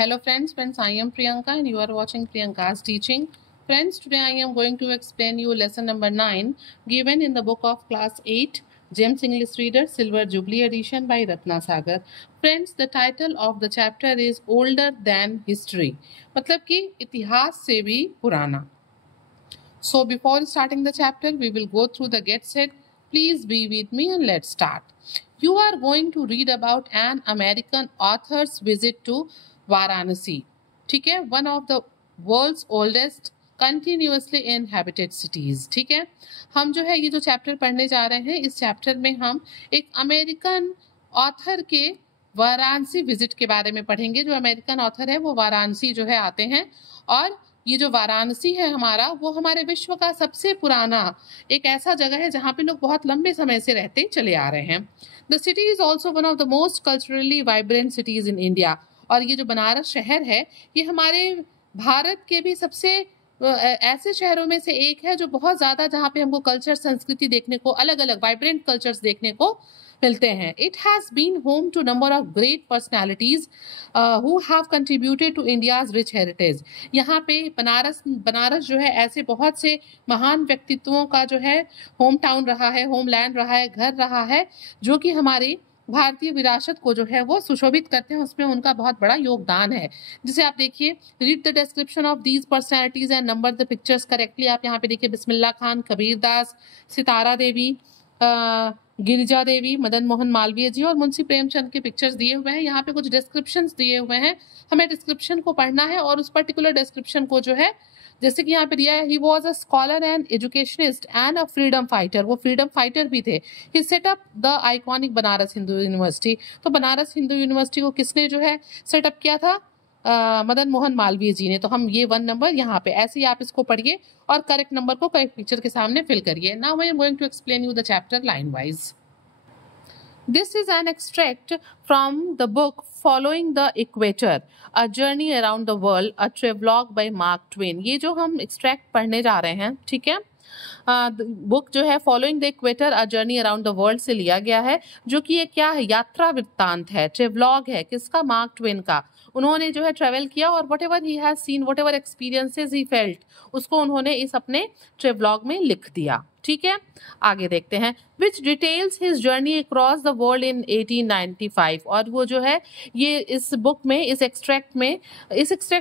Hello friends, I am Priyanka and you are watching Priyanka's teaching. Friends, today I am going to explain you lesson number 9 given in the book of class 8 James English Reader Silver Jubilee edition by Ratna Sagar. Friends, the title of the chapter is Older Than History. मतलब कि इतिहास से भी पुराना. So before starting the chapter, we will go through the get set. Please be with me and let's start. You are going to read about an American author's visit to Varanasi. ठीक है, one of the world's oldest continuously inhabited cities. ठीक है, हम जो है ये जो chapter पढ़ने जा रहे हैं, इस चैप्टर में हम एक अमेरिकन ऑथर के वाराणसी विजिट के बारे में पढ़ेंगे. जो अमेरिकन ऑथर है वो वाराणसी जो है आते हैं, और ये जो वाराणसी है हमारा, वो हमारे विश्व का सबसे पुराना एक ऐसा जगह है जहाँ पे लोग बहुत लंबे समय से रहते चले आ रहे हैं. The city is also one of the most culturally vibrant cities in India. और ये जो बनारस शहर है, ये हमारे भारत के भी सबसे ऐसे शहरों में से एक है जो बहुत ज़्यादा, जहाँ पे हमको कल्चर संस्कृति देखने को, अलग अलग वाइब्रेंट कल्चर्स देखने को मिलते हैं. It has been home to number of great personalities who have contributed to India's rich heritage. यहाँ पे बनारस जो है ऐसे बहुत से महान व्यक्तित्वों का जो है होम टाउन रहा है, होमलैंड रहा है, घर रहा है, जो कि हमारी भारतीय विरासत को जो है वो सुशोभित करते हैं. उसमें उनका बहुत बड़ा योगदान है. जिसे आप देखिए, read the description of these personalities and number the pictures correctly. आप यहाँ पे देखिए, बिस्मिल्लाह खान, कबीर दास, सितारा देवी, गिरिजा देवी, मदन मोहन मालवीय जी और मुंशी प्रेमचंद के पिक्चर्स दिए हुए हैं. यहाँ पे कुछ डिस्क्रिप्शंस दिए हुए हैं, हमें डिस्क्रिप्शन को पढ़ना है और उस पर्टिकुलर डिस्क्रिप्शन को जो है, जैसे कि यहाँ पे दिया है, he was a scholar and educationist and a freedom fighter. वो फ्रीडम फाइटर भी थे. He set up the iconic Banaras Hindu university. तो बनारस हिंदू यूनिवर्सिटी को किसने जो है सेटअप किया था? मदन मोहन मालवीय जी ने. तो हम ये 1 नंबर यहाँ पे ऐसे ही आप इसको पढ़िए और करेक्ट नंबर को करेक्ट पिक्चर के सामने फिल करिए. Now I am going to explain you the chapter line wise. This is an extract from the book Following the Equator, A Journey Around the World, a travelogue by Mark Twain. ये जो हम extract पढ़ने जा रहे हैं, ठीक है, book जो है following the equator a journey around the world से लिया गया है, जो कि ये क्या है, यात्रा वृत्तांत है, ट्रेवलॉग है. किसका? मार्क ट्वेन का. उन्होंने जो है ट्रेवल किया और what ever he has seen, what ever experiences he felt, उसको उन्होंने इस अपने ट्रेवलॉग में लिख दिया. ठीक है, आगे देखते हैं. Which details his journey across the world in 1895. और वो जो है ये इस बुक में, इस एक्सट्रैक्ट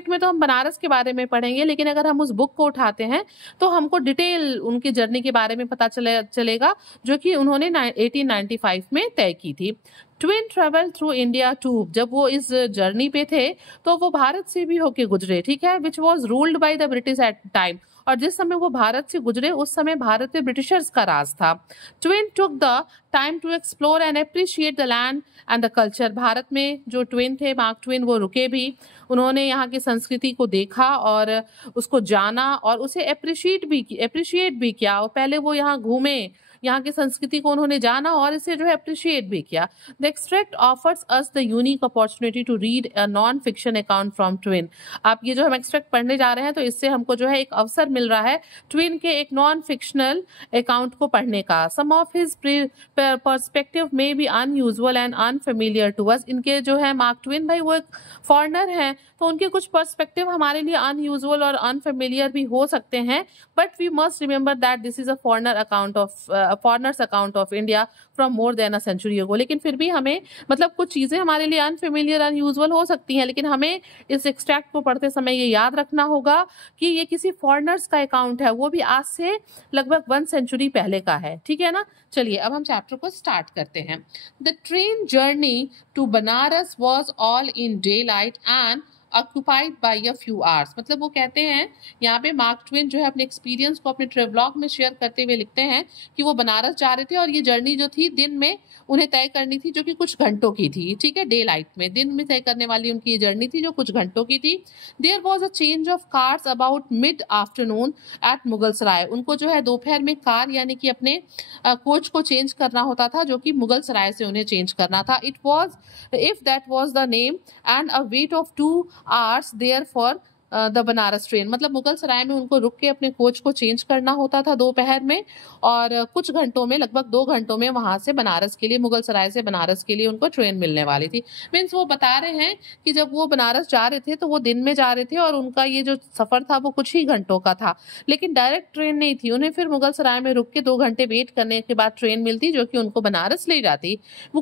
में तो हम बनारस के बारे में पढ़ेंगे, लेकिन अगर हम उस बुक को उठाते हैं तो हमको डिटेल उनकी जर्नी के बारे में पता चलेगा, जो कि उन्होंने 1895 में तय की थी. Twain travel through India too. जब वो इस जर्नी पे थे तो वो भारत से भी होके गुजरे, ठीक है, which was ruled by the British at time. और जिस समय वो भारत से गुजरे उस समय भारत में ब्रिटिशर्स का राज था. Twain took the time to explore and appreciate the land and the culture. Bharat में जो ट्विन थे, मार्क ट्विन, वो रुके भी, उन्होंने यहाँ की संस्कृति को देखा और उसको जाना और उसे अप्रिशिएट भी किया. और पहले वो यहाँ घूमे, यहाँ की संस्कृति को उन्होंने जाना और इसे जो है अप्रिशिएट भी किया. The extract offers us the unique opportunity to read a non fiction account from Twain. आप ये जो हम एक्सट्रैक्ट पढ़ने जा रहे हैं तो इससे हमको जो है एक अवसर मिल रहा है ट्विन के एक नॉन फिक्शनल अकाउंट को पढ़ने का. Some of his perspective may be unusual and unfamiliar to us. इनके जो है मार्क ट्विन भाई वो एक फॉरेनर हैं, तो उनके कुछ पर्सपेक्टिव हमारे लिए अनयूजुअल और अनफेमिलियर भी हो सकते हैं, but we must remember that this is a foreigner's account of India from more than a century ago. लेकिन फिर भी हमें, मतलब कुछ चीजें हमारे लिए अनफेमिलियर, अनयूजुअल हो सकती हैं, लेकिन हमें इस एक्सट्रैक्ट को पढ़ते समय ये याद रखना होगा कि ये किसी फॉरेनर्स का अकाउंट है, वो भी आज से लगभग 1 सेंचुरी पहले का है. ठीक है ना. चलिए अब हम चैप्टर को स्टार्ट करते हैं. The train journey to Banaras was all in daylight and occupied by a few hours. मतलब वो कहते हैं यहाँ पे मार्क ट्वेन जो है अपने एक्सपीरियंस को अपने ट्रेवलॉग में शेयर करते हुए लिखते हैं कि वो बनारस जा रहे थे और ये जर्नी जो थी दिन में उन्हें तय करनी थी, जो कि कुछ घंटों की थी. ठीक है, डे लाइट में, दिन में तय करने वाली उनकी ये जर्नी थी जो कुछ घंटों की थी. There was a change of cars about mid afternoon at Mughal Sarai. उनको जो है दोपहर में कार यानी कि अपने कोच को चेंज करना होता था, जो कि मुगल सराय से उन्हें चेंज करना था. It was, if that was the name, and a weight of 2 hours there for the Banaras train, मतलब मुगल सराय में उनको रुक के अपने कोच को चेंज करना होता था दोपहर में, और कुछ घंटों में, लगभग 2 घंटों में वहां से बनारस के लिए, मुगल सराय से बनारस के लिए उनको ट्रेन मिलने वाली थी। मीन्स वो बता रहे हैं कि जब वो बनारस जा रहे थे तो वो दिन में जा रहे थे और उनका ये जो सफर था वो कुछ ही घंटों का था, लेकिन डायरेक्ट ट्रेन नहीं थी। उन्हें फिर मुगल सराय में रुक के 2 घंटे वेट करने के बाद ट्रेन मिलती जो कि उनको बनारस ले जाती। We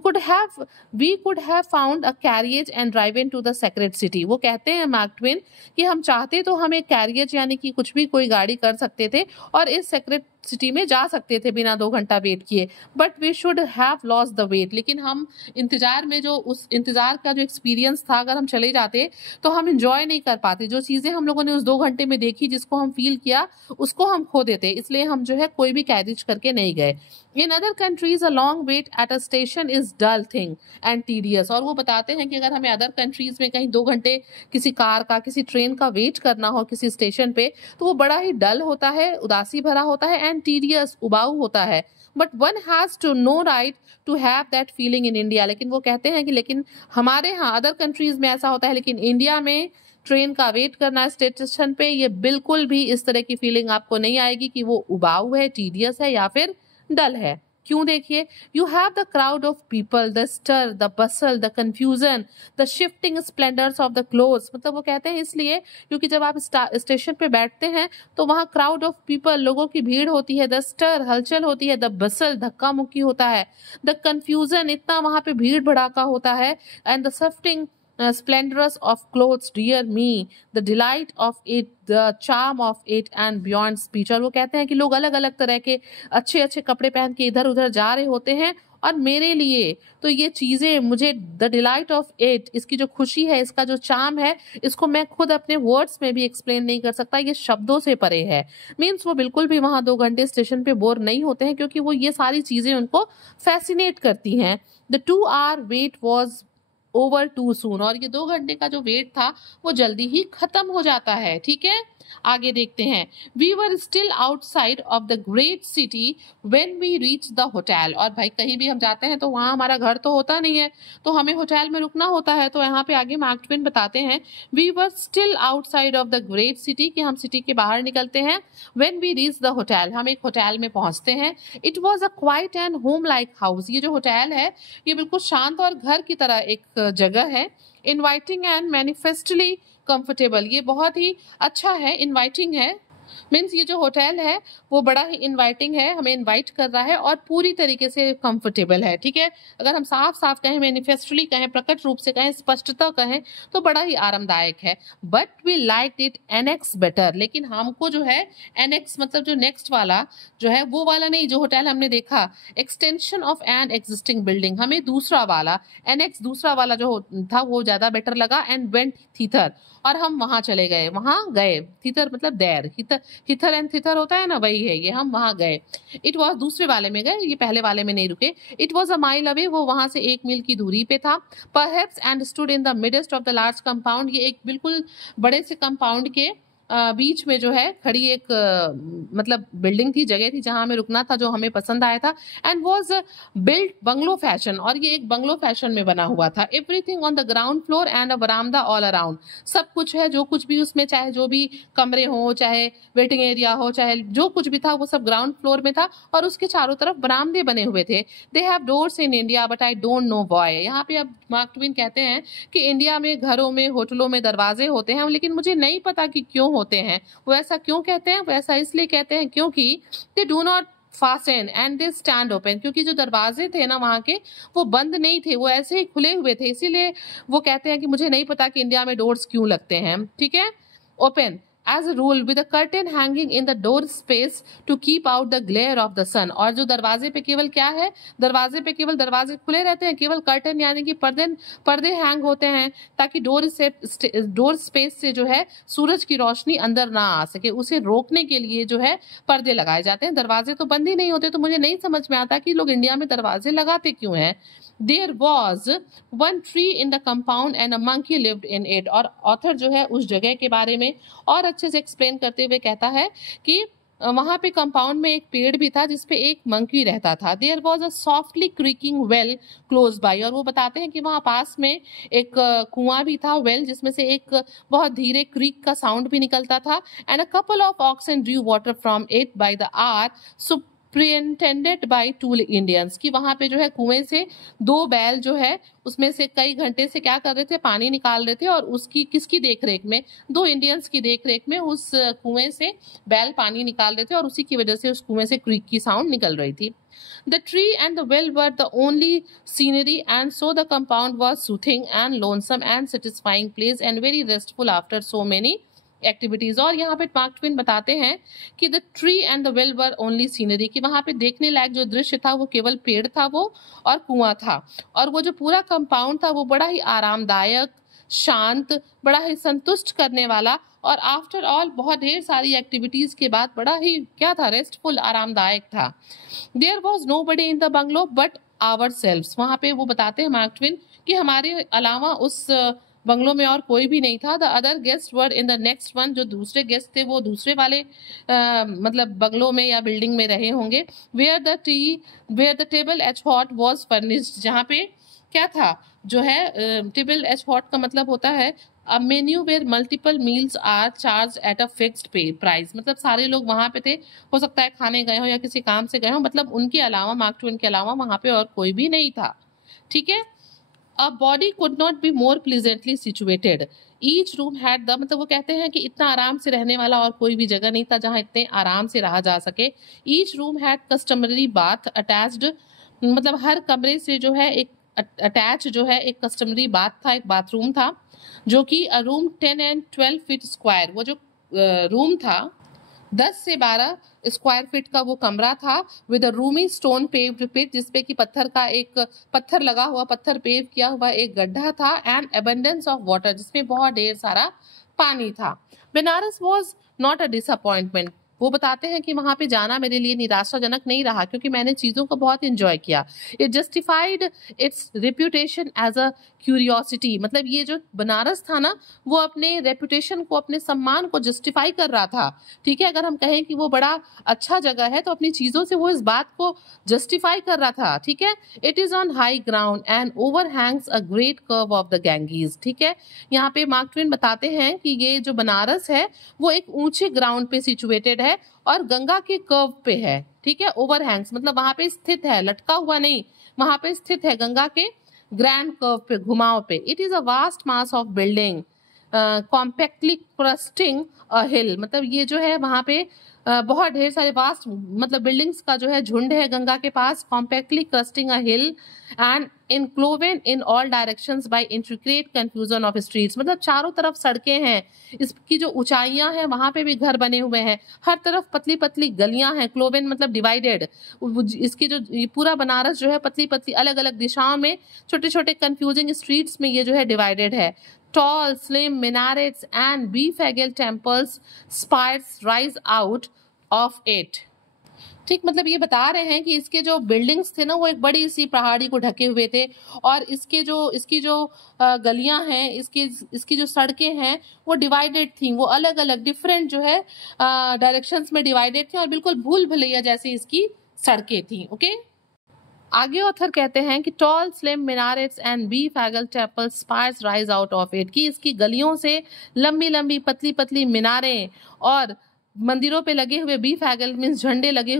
could have found a carriage and drive in to the sacred city. वो कहते हैं मार्क ट्वेन कि हम चाहते तो हम एक कैरियज यानी कि कुछ भी कोई गाड़ी कर सकते थे और इस सेक्रेट सिटी में जा सकते थे बिना 2 घंटा वेट किए, but we should have lost the wait. लेकिन हम इंतजार में जो उस इंतजार का जो एक्सपीरियंस था, अगर हम चले जाते तो हम इंजॉय नहीं कर पाते। जो चीजें हम लोगों ने उस 2 घंटे में देखी, जिसको हम फील किया, उसको हम खो देते। इसलिए हम जो है कोई भी कैरिज करके नहीं गए। In other countries a long wait at a station is dull thing and tedious. और वो बताते हैं कि अगर हमें अदर कंट्रीज में कहीं 2 घंटे किसी कार का, किसी ट्रेन का वेट करना हो किसी स्टेशन पे, तो वो बड़ा ही डल होता है, उदासी भरा होता है, एंड टीडियस, उबाऊ होता है। But one has to know right to have that feeling in India. लेकिन वो कहते हैं कि लेकिन हमारे यहाँ अदर कंट्रीज में ऐसा होता है, लेकिन इंडिया में ट्रेन का वेट करना स्टेशन पे, ये बिल्कुल भी इस तरह की फीलिंग आपको नहीं आएगी कि वो उबाऊ है, टीडियस है या फिर डल है। क्यों? देखिए, you have the crowd of people, the stir, the bustle, the confusion, the shifting splendours of the clothes. मतलब वो कहते हैं इसलिए क्योंकि जब आप स्टेशन पे बैठते हैं तो वहाँ क्राउड ऑफ पीपल, लोगों की भीड़ होती है, द स्टर, हलचल होती है, द बसल, धक्का मुक्की होता है, द कंफ्यूजन, इतना वहाँ पे भीड़ भड़ाका होता है, and the shifting splendors of clothes, dear me, the delight of it, the charm of it and beyond speech। और वो कहते हैं कि लोग अलग अलग तरह के अच्छे अच्छे कपड़े पहन के इधर उधर जा रहे होते हैं, और मेरे लिए तो ये चीजें, मुझे द डिलाइट ऑफ इट, इसकी जो खुशी है, इसका जो चार्म है, इसको मैं खुद अपने वर्ड्स में भी एक्सप्लेन नहीं कर सकता, ये शब्दों से परे है। मीन्स वो बिल्कुल भी वहां 2 घंटे स्टेशन पे बोर नहीं होते हैं, क्योंकि वो ये सारी चीजें उनको फैसिनेट करती हैं। The 2 hour wait was over too soon. और ये 2 घंटे का जो वेट था वो जल्दी ही खत्म हो जाता है। ठीक है, आगे देखते हैं। We were still outside of the great city when we reach the hotel. और भाई कहीं भी हम जाते हैं तो वहां हमारा घर तो होता नहीं है, तो हमें होटल में रुकना होता है। तो यहाँ पे आगे मार्क ट्वेन बताते हैं, we were still outside of the great city, कि हम सिटी के बाहर निकलते हैं। When we reach the hotel, हम एक होटल में पहुंचते हैं। It was a quiet and home like house. ये जो होटल है ये बिल्कुल शांत और घर की तरह एक जगह है। इनवाइटिंग एंड मैनिफेस्टली कंफर्टेबल, ये बहुत ही अच्छा है, इनवाइटिंग है। मीन्स ये जो होटल है वो बड़ा ही इनवाइटिंग है, हमें इनवाइट कर रहा है और पूरी तरीके से कंफर्टेबल है। ठीक है, अगर हम साफ साफ कहें, मैनिफेस्टली कहें, प्रकट रूप से कहें, स्पष्टता कहें, तो बड़ा ही आरामदायक है। But we like it annex better. लेकिन हमको जो है एनेक्स, मतलब जो नेक्स्ट वाला जो है, वो वाला नहीं जो होटल हमने देखा, extension of an existing building, हमें दूसरा वाला एनेक्स, दूसरा वाला जो था वो ज्यादा बेटर लगा। एंड वेंट थीथर, और हम वहां चले गए, वहां गए। थीथर मतलब देर, हिथर एंड थिथर होता है ना, वही है ये, हम वहां गए। इट वॉज, दूसरे वाले में गए, ये पहले वाले में नहीं रुके। It was a mile away, वो वहां से 1 मील की दूरी पे था। Perhaps and stood in the midst of the large compound, ये एक बिल्कुल बड़े से कंपाउंड के बीच में जो है खड़ी एक मतलब बिल्डिंग थी, जगह थी जहां हमें रुकना था, जो हमें पसंद आया था। And was built bungalow fashion, और ये एक बंगलो फैशन में बना हुआ था। Everything on the ground floor and अ बरामदा ऑल अराउंड, सब कुछ है, जो कुछ भी उसमें, चाहे जो भी कमरे हो, चाहे वेटिंग एरिया हो, चाहे जो कुछ भी था, वो सब ग्राउंड फ्लोर में था, और उसके चारों तरफ बरामदे बने हुए थे। They have doors in India but I don't know why. यहाँ पे अब मार्क ट्वेन कहते हैं कि इंडिया में घरों में, होटलों में दरवाजे होते हैं, लेकिन मुझे नहीं पता कि क्यों होते हैं। वो ऐसा क्यों कहते हैं? वो ऐसा इसलिए कहते हैं क्योंकि they do not fasten and they stand open, क्योंकि जो दरवाजे थे ना वहां के, वो बंद नहीं थे, वो ऐसे ही खुले हुए थे। इसीलिए वो कहते हैं कि मुझे नहीं पता कि इंडिया में डोर्स क्यों लगते हैं। ठीक है, open as a rule with a curtain hanging in the door space to keep out the glare of the sun। और जो दरवाजे पे केवल क्या है, दरवाजे पे केवल दरवाजे खुले रहते हैं, केवल कर्टन यानी कि पर्दे हैंग होते हैं, ताकि डोर स्पेस से जो है सूरज की रोशनी अंदर ना आ सके, उसे रोकने के लिए जो है पर्दे लगाए जाते हैं। दरवाजे तो बंद ही नहीं होते, तो मुझे नहीं समझ में आता कि लोग इंडिया में दरवाजे लगाते क्यों हैं। There was one tree in the compound and a monkey lived in it। और ऑथर जो है उस जगह के बारे में और अच्छे से एक्सप्लेन करते हुए कहता है कि वहां पे कंपाउंड में एक पेड़ भी था जिसपे एक मंकी रहता था। There was a softly creaking well close by, और वो बताते हैं कि वहां पास में एक कुआं भी था, वेल, जिसमें से एक बहुत धीरे क्रीक का साउंड भी निकलता था। And a couple of oxen drew water from it by the hour superintended by 2 Indians, कि वहां पे जो है कुएं से 2 बैल जो है उसमें से कई घंटे से क्या कर रहे थे, पानी निकाल रहे थे, और उसकी किसकी देखरेख में, 2 इंडियंस की देखरेख में उस कुएं से बैल पानी निकाल रहे थे, और उसी की वजह से उस कुएं से क्रीक की साउंड निकल रही थी। The tree and the well were the only scenery, and so the compound was soothing and lonesome and satisfying place and very restful after so many activities. और यहाँ पे मार्क ट्वेन बताते हैं कि the tree and the well were only scenery, कि वहां पे देखने लायक जो दृश्य था वो केवल पेड़ था वो और कुआं था, और वो जो पूरा कंपाउंड था वो बड़ा ही आरामदायक, शांत, बड़ा ही संतुष्ट करने वाला, और आफ्टर ऑल बहुत ढेर सारी एक्टिविटीज के बाद बड़ा ही क्या था, रेस्टफुल, आरामदायक था। There was nobody in the bungalow but ourselves, वहां पे वो बताते हैं मार्क ट्वेन कि हमारे अलावा उस बंगलो में और कोई भी नहीं था। The other guest were in the next one, जो दूसरे गेस्ट थे वो दूसरे वाले मतलब बंगलो में या बिल्डिंग में रहे होंगे। Where the table d'hote was furnished, जहाँ पे क्या था जो है, टेबल एच हॉट का मतलब होता है a menu where multiple meals are charge at a fixed pay price, मतलब सारे लोग वहां पे थे, हो सकता है खाने गए हो या किसी काम से गए हो, मतलब उनके अलावा, मार्क ट्वेन के अलावा वहां पे और कोई भी नहीं था। ठीक है। A body could not be more pleasantly situated. Each room had the, मतलब वो कहते हैं कि इतना आराम से रहने वाला और कोई भी जगह नहीं था जहाँ इतने आराम से रहा जा सके। Each room had customary bath attached, मतलब हर कमरे से जो है एक अटैच जो है एक कस्टमरी बाथ था, एक बाथरूम था, जो कि रूम 10 and 12 फीट स्क्वायर, वो जो रूम था 10 से 12 स्क्वायर फीट का वो कमरा था, with a roomy stone paved pit, जिसपे कि पत्थर का एक पत्थर लगा हुआ, पत्थर पेव किया हुआ एक गड्ढा था, एंड एबंडेंस ऑफ वाटर, जिसमें बहुत ढेर सारा पानी था। Banaras was not a disappointment, वो बताते हैं कि वहां पे जाना मेरे लिए निराशाजनक नहीं रहा, क्योंकि मैंने चीजों को बहुत एंजॉय किया। It justified its reputation as a curiosity, मतलब ये जो बनारस था ना, वो अपने रेपुटेशन को, अपने सम्मान को जस्टिफाई कर रहा था। ठीक है, अगर हम कहें कि वो बड़ा अच्छा जगह है तो अपनी चीजों से वो इस बात को जस्टिफाई कर रहा था। ठीक है। It is on high ground and over Hanks a great curve of the Genghis. ठीक है, यहाँ पे मार्क ट्वेन बताते हैं कि ये जो बनारस है वो एक ऊंचे ग्राउंड पे सिचुएटेड है और गंगा के कर्व पे है। ठीक है, ओवर हैंग्स मतलब वहां पे स्थित है, लटका हुआ नहीं, वहां पे स्थित है गंगा के ग्रैंड कर्व पे, घुमाव पे। It is a vast mass of building compactly crusting a hill, मतलब ये जो है वहां पे बहुत ढेर सारे वास्ट मतलब बिल्डिंग्स का जो है झुंड है गंगा के पास, compactly crusting a hill and encloven in all directions by intricate confusion of streets, मतलब चारों तरफ सड़कें हैं, इसकी जो ऊंचाइयां हैं वहां पे भी घर बने हुए हैं, हर तरफ पतली पतली गलियां हैं, क्लोवेन मतलब डिवाइडेड, इसकी जो ये पूरा बनारस जो है पतली पतली अलग अलग दिशाओं में छोटे छोटे कंफ्यूजिंग स्ट्रीट्स में ये जो है डिवाइडेड है। Tall, slim minarets and beefagel temples spires rise out of it. ठीक, मतलब ये बता रहे हैं कि इसके जो बिल्डिंग्स थे ना वो एक बड़ी सी पहाड़ी को ढके हुए थे, और इसकी जो गलियां हैं, इसकी जो सड़कें हैं वो डिवाइडेड थी, वो अलग अलग डिफरेंट जो है डायरेक्शंस में डिवाइडेड थी, और बिल्कुल भूल भुलैया जैसी इसकी सड़कें थी। ओके, आगे ऑथर कहते हैं कि टॉल स्लिम मिनारेट्स एंड बी फैगल temple spires rise out of it, कि इसकी गलियों से लंबी लंबी पतली पतली मीनारें और मंदिरों पे लगे हुए बी फैगल मीन्स झंडे लगे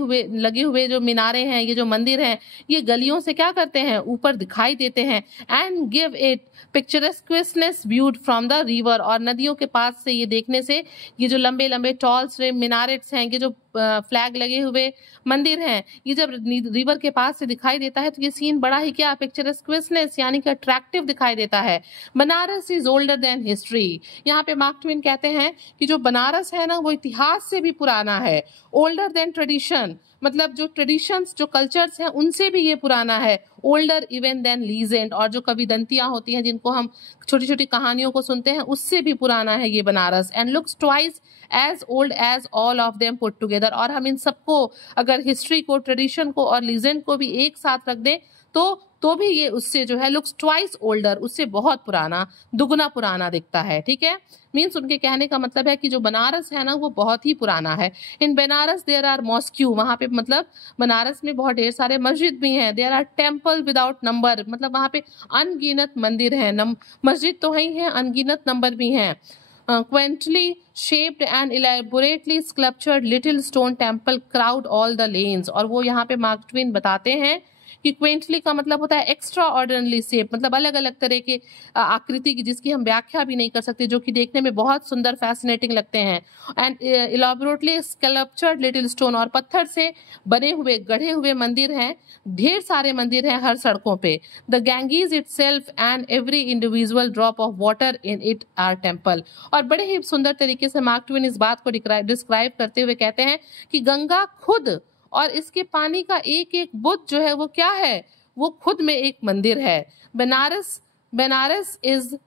हुए जो मीनारे हैं, ये जो मंदिर हैं, ये गलियों से क्या करते हैं, ऊपर दिखाई देते हैं, and give it picturesqueness viewed from the river, और नदियों के पास से ये देखने से ये जो लंबे लंबे टॉल स्लिम मिनारेट्स हैं, ये जो फ्लैग लगे हुए मंदिर हैं, ये जब रिवर के पास से दिखाई देता है तो ये सीन बड़ा ही क्या पिक्चरस्क्नेस यानी कि अट्रैक्टिव दिखाई देता है। Banaras is older than history, यहाँ पे मार्क ट्वेन कहते हैं कि जो बनारस है ना वो इतिहास से भी पुराना है। ओल्डर देन ट्रेडिशन, मतलब जो ट्रेडिशंस जो कल्चर्स हैं उनसे भी ये पुराना है। ओल्डर इवन देन लीजेंड, और जो कविदंतियां होती हैं जिनको हम छोटी छोटी कहानियों को सुनते हैं उससे भी पुराना है ये Banaras. And looks twice as old as all of them put together, और हम इन सबको अगर हिस्ट्री को, ट्रेडिशन को और लीजेंड को भी एक साथ रख दें तो तो भी ये उससे जो है लुक्स ट्वाइस ओल्डर, उससे बहुत पुराना, दुगना पुराना दिखता है। ठीक है, मीन्स उनके कहने का मतलब है कि जो बनारस है ना वो बहुत ही पुराना है। इन बनारस देयर आर मॉस्क्यू, वहां पे मतलब बनारस में बहुत ढेर सारे मस्जिद भी हैं। There are temple without number, मतलब वहां पे अनगिनत मंदिर हैं, मस्जिद तो ही है, अनगिनत नंबर भी हैं। Quaintly shaped and elaborately sculptured little stone temple crowd all the lanes। और वो यहाँ पे मार्क ट्वेन बताते हैं कि क्वेंटली का मतलब होता है एक्स्ट्रा ऑर्डिनरी शेप, मतलब अलग अलग तरह के आकृति की जिसकी हम व्याख्या भी नहीं कर सकते, जो कि देखने में बहुत सुंदर फैसिनेटिंग लगते हैं। And elaborately sculptured little stone, और पत्थर से बने हुए गढ़े हुए मंदिर हैं, ढेर सारे मंदिर हैं हर सड़कों पे। The Ganges itself and every individual drop of water in it are temple. और बड़े ही सुंदर तरीके से मार्क ट्वेन इस बात को डिस्क्राइब करते हुए कहते हैं कि गंगा खुद और इसके पानी का एक एक बूंद जो है वो क्या है, वो खुद में एक मंदिर है। Banaras is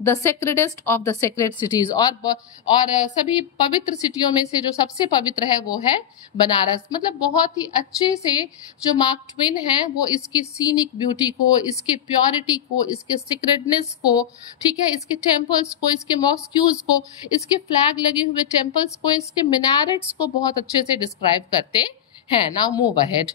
the sacredest of the sacred cities, और सभी पवित्र सिटियों में से जो सबसे पवित्र है वो है बनारस। मतलब बहुत ही अच्छे से जो मार्क ट्वेन है वो इसकी सीनिक ब्यूटी को, इसके प्योरिटी को, इसके सीक्रेटनेस को, ठीक है, इसके टेम्पल्स को, इसके मॉस्क्यूज को, इसके फ्लैग लगे हुए टेम्पल्स को, इसके मिनारेट्स को बहुत अच्छे से डिस्क्राइब करते हैं। Now move ahead.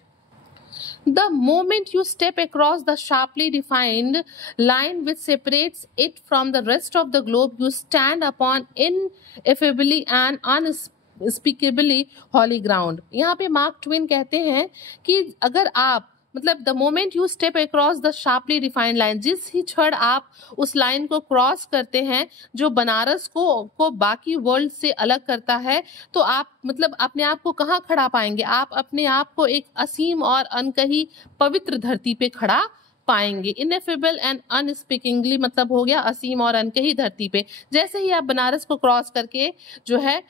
The moment you step across the sharply defined line which separates it from the rest of the globe, you stand upon ineffably and unspeakably holy ground। यहाँ पे mark Twain कहते हैं कि अगर आप मतलब the moment you step across the sharply defined line, जिस ही क्षण आप उस लाइन को क्रॉस करते हैं जो बनारस को बाकी वर्ल्ड से अलग करता है, तो आप मतलब अपने आप को कहाँ खड़ा पाएंगे? आप अपने आप को एक असीम और अनकही पवित्र धरती पे खड़ा पाएंगे। इनएफेबल एंड अनस्पीकिंगली मतलब हो गया असीम और अनकही धरती पे। जैसे ही आप बनारस को क्रॉस करके जो है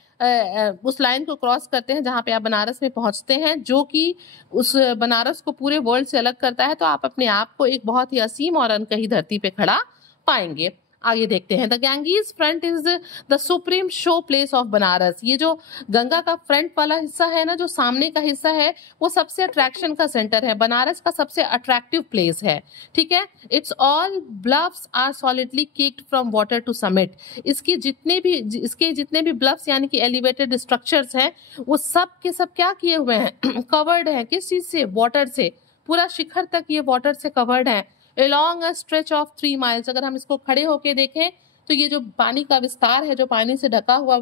उस लाइन को क्रॉस करते हैं जहाँ पे आप बनारस में पहुंचते हैं, जो कि उस बनारस को पूरे वर्ल्ड से अलग करता है, तो आप अपने आप को एक बहुत ही असीम और अनकही धरती पे खड़ा पाएंगे। आगे देखते हैं। The Genghis front is the supreme show place of Banaras. ये जो गंगा का फ्रंट वाला हिस्सा है ना, जो सामने का हिस्सा है, वो सबसे अट्रैक्शन का सेंटर है, बनारस का सबसे अट्रैक्टिव प्लेस है। ठीक है, it's all bluffs are solidly caked from water to summit. इसके जितने भी ब्लफ्स यानी कि एलिवेटेड स्ट्रक्चर्स हैं, वो सब के सब क्या किए हुए हैं? कवर्ड है किस चीज से? वाटर से। पूरा शिखर तक ये वाटर से कवर्ड है। along a stretch of 3 miles। अगर हम इसको खड़े होके देखें तो ये जो पानी का विस्तार है, जो पानी से ढका हुआ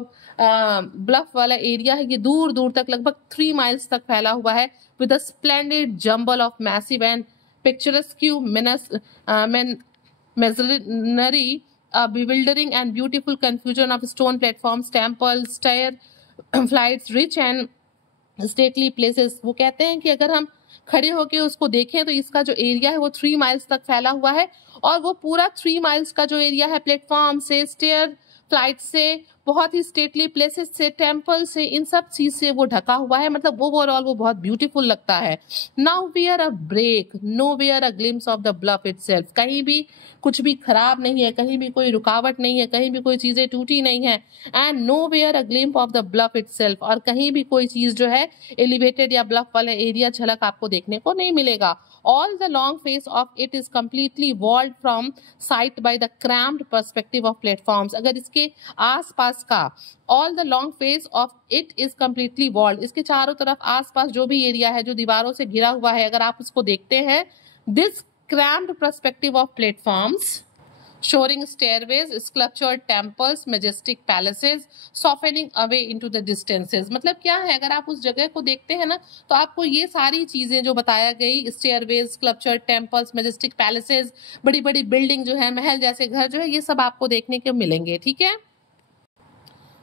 ब्लफ वाला एरिया है, ये दूर दूर तक लगभग 3 miles तक फैला हुआ है। With a splendid jumble of massive and picturesque masonry, bewildering and beautiful confusion of stone platforms, temples, stair flights, rich and stately places। वो कहते हैं कि अगर हम खड़े होके उसको देखें तो इसका जो एरिया है वो 3 miles तक फैला हुआ है, और वो पूरा 3 miles का जो एरिया है प्लेटफॉर्म से, स्टेयर फ्लाइट से, बहुत ही स्टेटली प्लेसेस से, टेम्पल से, इन सब चीज से वो ढका हुआ है। मतलब ओवरऑल वो बहुत ब्यूटीफुल लगता है। Now where a break, nowhere a glimpse of the bluff itself. कहीं भी कुछ भी खराब नहीं है, कहीं भी कोई रुकावट नहीं है, कहीं भी कोई चीजें टूटी नहीं है। And nowhere a glimpse of the bluff itself, और कहीं भी कोई चीज जो है एलिवेटेड या ब्लफ वाला एरिया झलक आपको देखने को नहीं मिलेगा। All the long face of it is completely walled from sight by the cramped perspective of platforms। अगर इसके आसपास का all the long face of it is completely walled, इसके चारों तरफ आसपास जो भी एरिया है जो दीवारों से घिरा हुआ है, अगर आप उसको देखते हैं, this cramped perspective of platforms showing stairways, sculptured temples, majestic palaces, softening away into the distances। मतलब क्या है, अगर आप उस जगह को देखते हैं ना, तो आपको ये सारी चीजें जो बताया गई, stairways, sculptured temples, majestic palaces, बड़ी बड़ी बिल्डिंग जो है, महल जैसे घर जो है, ये सब आपको देखने को मिलेंगे। ठीक है,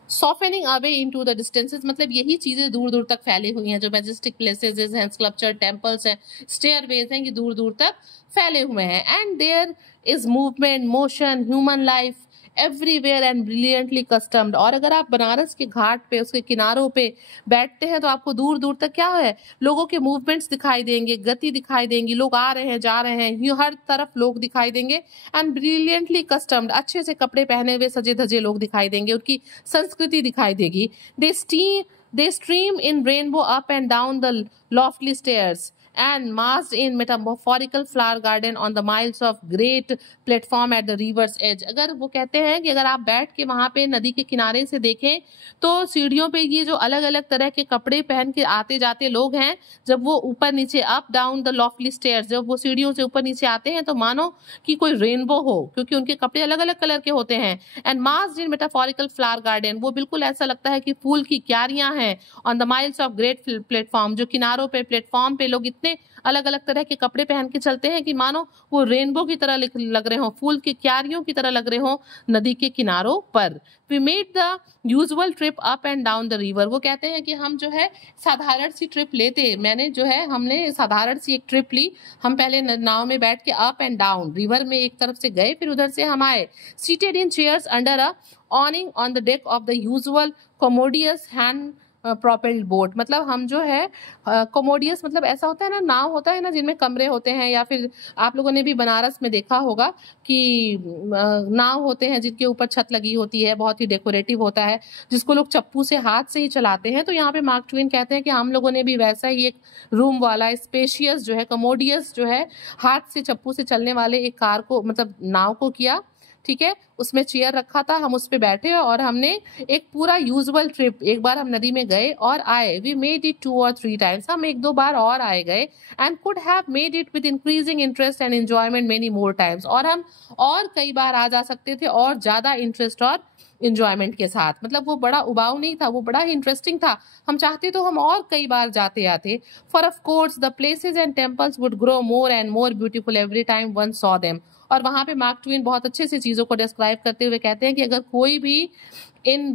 softening away into the distances मतलब यही चीजें दूर दूर तक फैली हुई हैं, जो मैजेस्टिक प्लेसेस हैं, स्कल्पचर्ड टेम्पल्स हैं, स्टेयरवेज हैं, ये दूर दूर तक फैले हुए हैं। And there is movement, motion, human life everywhere and brilliantly costumed. और अगर आप बनारस के घाट पे, उसके किनारों पे बैठते हैं, तो आपको दूर दूर तक क्या है, लोगों के मूवमेंट्स दिखाई देंगे, गति दिखाई देंगी, लोग आ रहे हैं, जा रहे हैं, हर तरफ लोग दिखाई देंगे। एंड ब्रिलियंटली कस्टम्ड, अच्छे से कपड़े पहने हुए सजे धजे लोग दिखाई देंगे, उनकी संस्कृति दिखाई देगी। दे stream in rainbow up and down the lofty stairs and massed in metaphorical flower garden on the miles of great platform at the river's edge। अगर वो कहते हैं कि अगर आप बैठ के वहां पे नदी के किनारे से देखें तो सीढ़ियों पे ये जो अलग अलग तरह के कपड़े पहन के आते जाते लोग हैं, जब वो ऊपर नीचे अप डाउन द लॉफ्टली स्टेयर्स, जब वो सीढ़ियों से ऊपर नीचे आते हैं तो मानो कि कोई रेनबो हो, क्योंकि उनके कपड़े अलग अलग कलर के होते हैं। And massed in metaphorical flower garden, वो बिल्कुल ऐसा लगता है कि फूल की क्यारियां हैं। On the miles of great platform, जो किनारों पे प्लेटफॉर्म पे लोग इतने अलग अलग तरह के कपड़े पहन के चलते हैं कि मानो वो रेनबो की तरह लग रहे हो, फूल की क्यारियों की तरह लग रहे हो नदी के किनारों पर। We made the usual trip up and down the river, वो कहते हैं कि हम जो है साधारण सी ट्रिप लेते, हमने साधारण सी एक ट्रिप ली। हम पहले नाव में बैठ के अप एंड डाउन रिवर में एक तरफ से गए, फिर उधर से हम आए। Seated in chairs under a awning on the deck of the usual commodious hand propelled boat, मतलब हम जो है कोमोडियस मतलब ऐसा होता है ना, नाव होता है ना जिनमें कमरे होते हैं, या फिर आप लोगों ने भी बनारस में देखा होगा कि नाव होते हैं जिनके ऊपर छत लगी होती है, बहुत ही डेकोरेटिव होता है, जिसको लोग चप्पू से हाथ से ही चलाते हैं। तो यहाँ पे मार्क ट्वेन कहते हैं कि हम लोगों ने भी वैसा ही एक रूम वाला स्पेशियस जो है कमोडियस जो है हाथ से चप्पू से चलने वाले एक कार को मतलब नाव को किया, ठीक है। उसमें चेयर रखा था, हम उस पे बैठे और हमने एक पूरा यूजुअल ट्रिप, एक बार हम नदी में गए और आए। We made it 2 or 3 times, हम 1-2 बार और आए गए। And could have made it with increasing interest and enjoyment many more times, और हम और कई बार आ जा सकते थे और ज्यादा इंटरेस्ट और इंजॉयमेंट के साथ, मतलब वो बड़ा उबाऊ नहीं था, वो बड़ा ही इंटरेस्टिंग था। हम चाहते तो हम और कई बार जाते आते। For of course the places and temples would grow more and more beautiful every time one saw them. और वहां पे मार्क ट्वेन बहुत अच्छे से चीजों को डिस्क्राइब करते हुए कहते हैं कि अगर कोई भी इन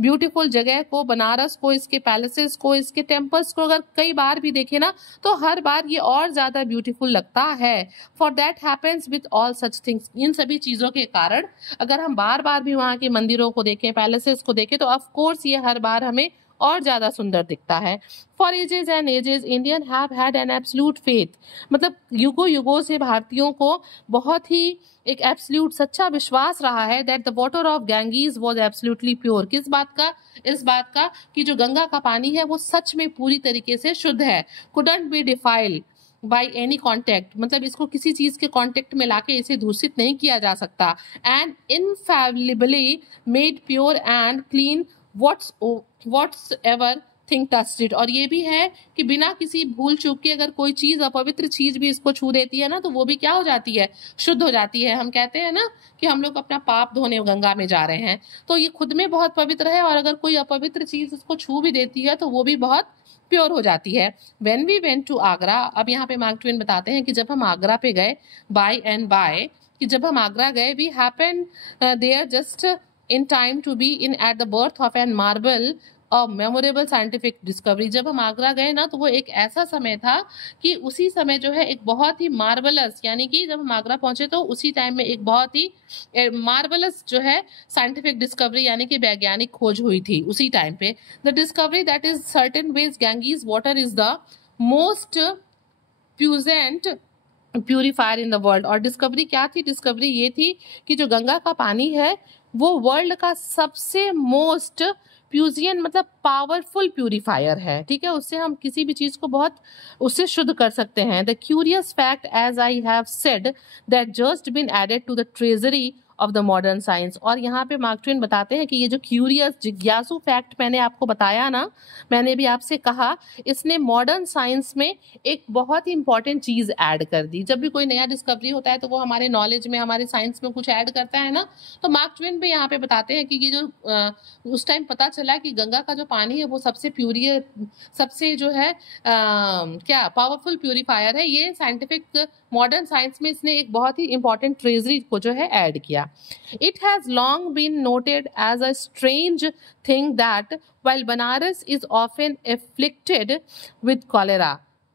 ब्यूटीफुल जगह को, बनारस को, इसके पैलेसेस को, इसके टेम्पल्स को अगर कई बार भी देखे ना तो हर बार ये और ज्यादा ब्यूटीफुल लगता है। For that happens with all such things, इन सभी चीजों के कारण अगर हम बार बार भी वहां के मंदिरों को देखें, पैलेसेस को देखें, तो ऑफ कोर्स ये हर बार हमें और ज्यादा सुंदर दिखता है। For ages and ages Indian have had an absolute faith, मतलब युगों युगों से भारतीयों को बहुत ही एक एब्सोल्यूट सच्चा विश्वास रहा है that the water of Genghis was absolutely pure. किस बात का? इस बात का कि जो गंगा का पानी है वो सच में पूरी तरीके से शुद्ध है। Couldn't B defiled by any contact, मतलब इसको किसी चीज के कॉन्टेक्ट में लाके इसे दूषित नहीं किया जा सकता। And infallibly made pure and clean whatsoever thing touched it, और ये भी है कि बिना किसी भूल चूक के अगर कोई चीज, अपवित्र चीज भी इसको छू देती है ना तो वो भी क्या हो जाती है? शुद्ध हो जाती है। हम कहते हैं ना कि हम लोग अपना पाप धोने गंगा में जा रहे हैं, तो ये खुद में बहुत पवित्र है, और अगर कोई अपवित्र चीज इसको छू भी देती है तो वो भी बहुत प्योर हो जाती है। When we went to Agra, अब यहाँ पे मार्क ट्वेन बताते हैं कि जब हम आगरा पे गए, बाय कि जब हम आगरा गए, we happened there just in time to be in at the birth of an marvel memorable scientific discovery. जब हम आगरा गए ना तो वो एक ऐसा समय था कि उसी समय जो है एक बहुत ही मार्वलस, यानी कि जब हम आगरा पहुंचे तो उसी टाइम में एक बहुत ही मार्वलस जो है साइंटिफिक डिस्कवरी यानी कि वैज्ञानिक खोज हुई थी उसी टाइम पे। The discovery that is certain ways Ganges water is the most pungent purifier in the world. और डिस्कवरी क्या थी? डिस्कवरी ये थी कि जो गंगा का पानी है वो वर्ल्ड का सबसे मोस्ट प्यूजियन मतलब पावरफुल प्यूरिफायर है, ठीक है। उससे हम किसी भी चीज को बहुत उससे शुद्ध कर सकते हैं। The curious fact as I have said that just been added to the treasury of the modern science. और यहाँ पे मार्क ट्वेन बताते हैं कि ये जो क्यूरियस जिज्ञासु फैक्ट मैंने आपको बताया ना, मैंने भी आपसे कहा, इसने मॉडर्न साइंस में एक बहुत ही इंपॉर्टेंट चीज ऐड कर दी। जब भी कोई नया डिस्कवरी होता है तो वो हमारे नॉलेज में, हमारे साइंस में कुछ ऐड करता है ना, तो मार्क ट्वेन भी यहाँ पे बताते हैं कि ये जो उस टाइम पता चला कि गंगा का जो पानी है वो सबसे सबसे जो है क्या पावरफुल प्यूरिफायर है। ये साइंटिफिक मॉडर्न साइंस में इसने एक बहुत ही इंपॉर्टेंट ट्रेजरी को जो है ऐड किया। It has long been noted as a strange thing that while Banaras is often afflicted with cholera,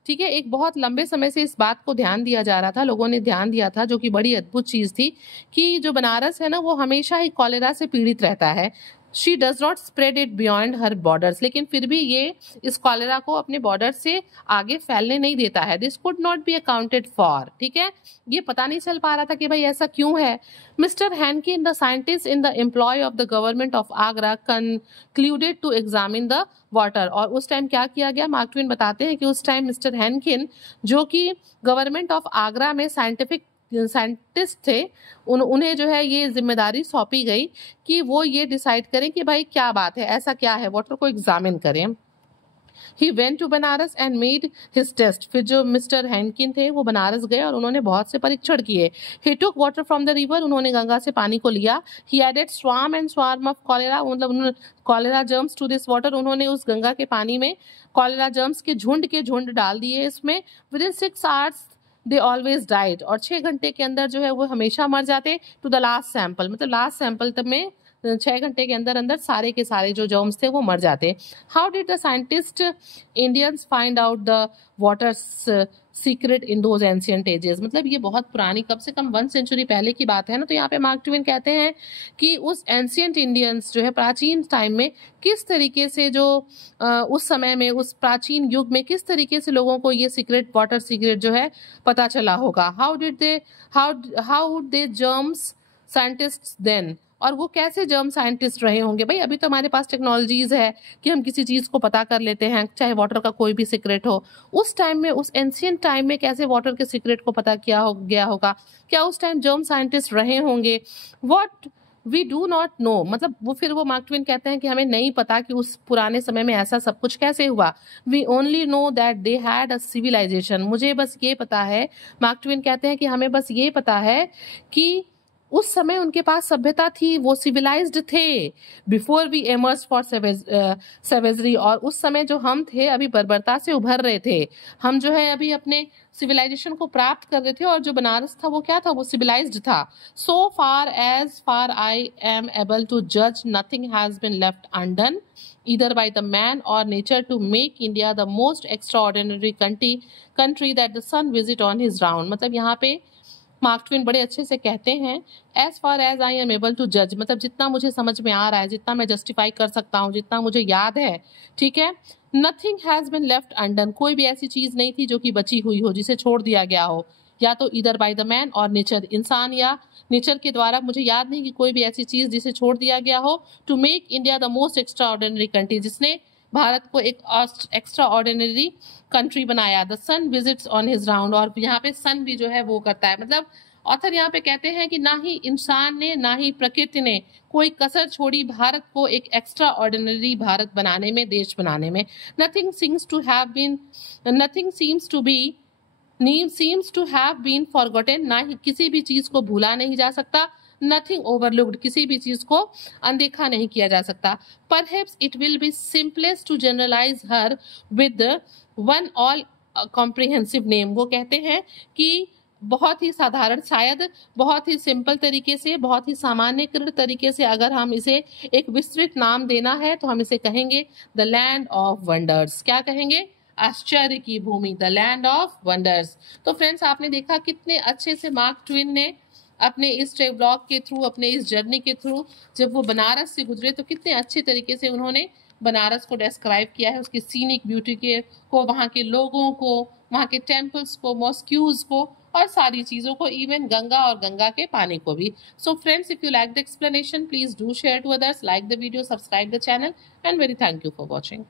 ठीक है, एक बहुत लंबे समय से इस बात को ध्यान दिया जा रहा था, लोगों ने ध्यान दिया था, जो कि बड़ी अद्भुत चीज थी कि जो बनारस है ना वो हमेशा ही कॉलेरा से पीड़ित रहता है। She does not spread it beyond her borders, लेकिन फिर भी ये इस कॉलेरा को अपने बॉर्डर से आगे फैलने नहीं देता है। This could not be accounted for, ठीक है, ये पता नहीं चल पा रहा था कि भाई ऐसा क्यों है। Mister Hankin, the scientist in the employ of the government of Agra, concluded to examine the water. और उस टाइम क्या किया गया, मार्क ट्वेन बताते हैं कि उस टाइम मिस्टर हैनकिन, जो कि गवर्नमेंट ऑफ आगरा में साइंटिस्ट थे, उन्हें जो है ये जिम्मेदारी सौंपी गई कि वो ये डिसाइड करें कि भाई क्या बात है, ऐसा क्या है, वाटर को एग्जामिन करें। He went to Banaras and made his test. फिर जो मिस्टर हैनकिन थे वो बनारस गए और उन्होंने बहुत से परीक्षण किए। He took water from the river, उन्होंने गंगा से पानी को लिया। He added swarm and swarm of cholera, मतलब उन्होंने cholera germs to this water, उन्होंने उस गंगा के पानी में कॉलेरा जर्म्स के झुंड डाल दिए इसमें। With in 6 hours they always died, और 6 घंटे के अंदर जो है वो हमेशा मर जाते। टू द लास्ट सैंपल, मतलब लास्ट सैंपल तक में 6 घंटे के अंदर अंदर सारे के सारे जो जर्म्स थे वो मर जाते। How did the scientist Indians find out the water's secret in those ancient ages, मतलब ये बहुत पुरानी, कम से कम 1 सेंचुरी पहले की बात है ना। तो यहाँ पे मार्क ट्वेन कहते हैं कि उस एंशियंट इंडियंस जो है प्राचीन टाइम में किस तरीके से जो उस समय में, उस प्राचीन युग में किस तरीके से लोगों को ये सीक्रेट, वाटर सीक्रेट जो है पता चला होगा। How they germs scientist then, और वो कैसे जर्म साइंटिस्ट रहे होंगे। भाई अभी तो हमारे पास टेक्नोलॉजीज है कि हम किसी चीज को पता कर लेते हैं, चाहे वाटर का कोई भी सीक्रेट हो। उस टाइम में, उस एंशियंट टाइम में कैसे वाटर के सीक्रेट को पता किया हो गया होगा, क्या उस टाइम जर्म साइंटिस्ट रहे होंगे। What we do not know, मतलब वो मार्क ट्वेन कहते हैं कि हमें नहीं पता कि उस पुराने समय में ऐसा सब कुछ कैसे हुआ। We only know that they had a civilization, मुझे बस ये पता है, मार्क ट्वेन कहते हैं कि हमें बस ये पता है कि उस समय उनके पास सभ्यता थी, वो सिविलाइज्ड थे। Before we emerge for savagery, और उस समय जो हम थे अभी बर्बरता से उभर रहे थे, हम जो है अभी अपने सिविलाइजेशन को प्राप्त कर रहे थे, और जो बनारस था वो क्या था, वो सिविलाइज्ड था। So far as far I am able to जज, nothing has been left undone either by the man or nature to make India the most extraordinary country that the sun visit on his round। मतलब यहाँ पे mark Twain बड़े अच्छे से कहते हैं, as far as I am able to जज, मतलब जितना मुझे समझ में आ रहा है, जितना मैं जस्टिफाई कर सकता हूँ, जितना मुझे याद है, ठीक है, nothing has been left undone, कोई भी ऐसी चीज नहीं थी जो कि बची हुई हो, जिसे छोड़ दिया गया हो, या तो इधर बाय द मैन और नेचर, इंसान या नेचर के द्वारा। मुझे याद नहीं कि कोई भी ऐसी चीज जिसे छोड़ दिया गया हो। To make India the most extraordinary country, जिसने भारत को एक एक्स्ट्रा ऑर्डिनरी कंट्री बनाया। The sun visits on his round, और यहाँ पे सन भी जो है वो करता है, मतलब ऑथर यहाँ पे कहते हैं कि ना ही इंसान ने, ना ही प्रकृति ने कोई कसर छोड़ी भारत को एक एक्स्ट्रा ऑर्डिनरी भारत बनाने में, देश बनाने में। Nothing seems to have been forgotten, ना ही किसी भी चीज को भूला नहीं जा सकता। नथिंग ओवरलुक्ड, किसी भी चीज को अनदेखा नहीं किया जा सकता। Perhaps it will be simplest to generalise her with one all comprehensive name. वो कहते हैं कि बहुत ही साधारण, शायद बहुत ही सिंपल तरीके से, बहुत ही सामान्यकृत तरीके से अगर हम इसे एक विस्तृत नाम देना है तो हम इसे कहेंगे द लैंड ऑफ वंडर्स। क्या कहेंगे, आश्चर्य की भूमि, द लैंड ऑफ वंडर्स। तो फ्रेंड्स, आपने देखा कितने अच्छे से मार्क ट्वेन ने अपने इस ट्रैवलॉग के थ्रू, अपने इस जर्नी के थ्रू, जब वो बनारस से गुजरे तो कितने अच्छे तरीके से उन्होंने बनारस को डिस्क्राइब किया है, उसकी सीनिक ब्यूटी को, वहाँ के लोगों को, वहाँ के टेम्पल्स को, मॉस्क्यूज को, और सारी चीज़ों को, इवन गंगा और गंगा के पानी को भी। So friends, if you like the explanation, please do share to others, like the video, subscribe the channel, and very thank you for watching.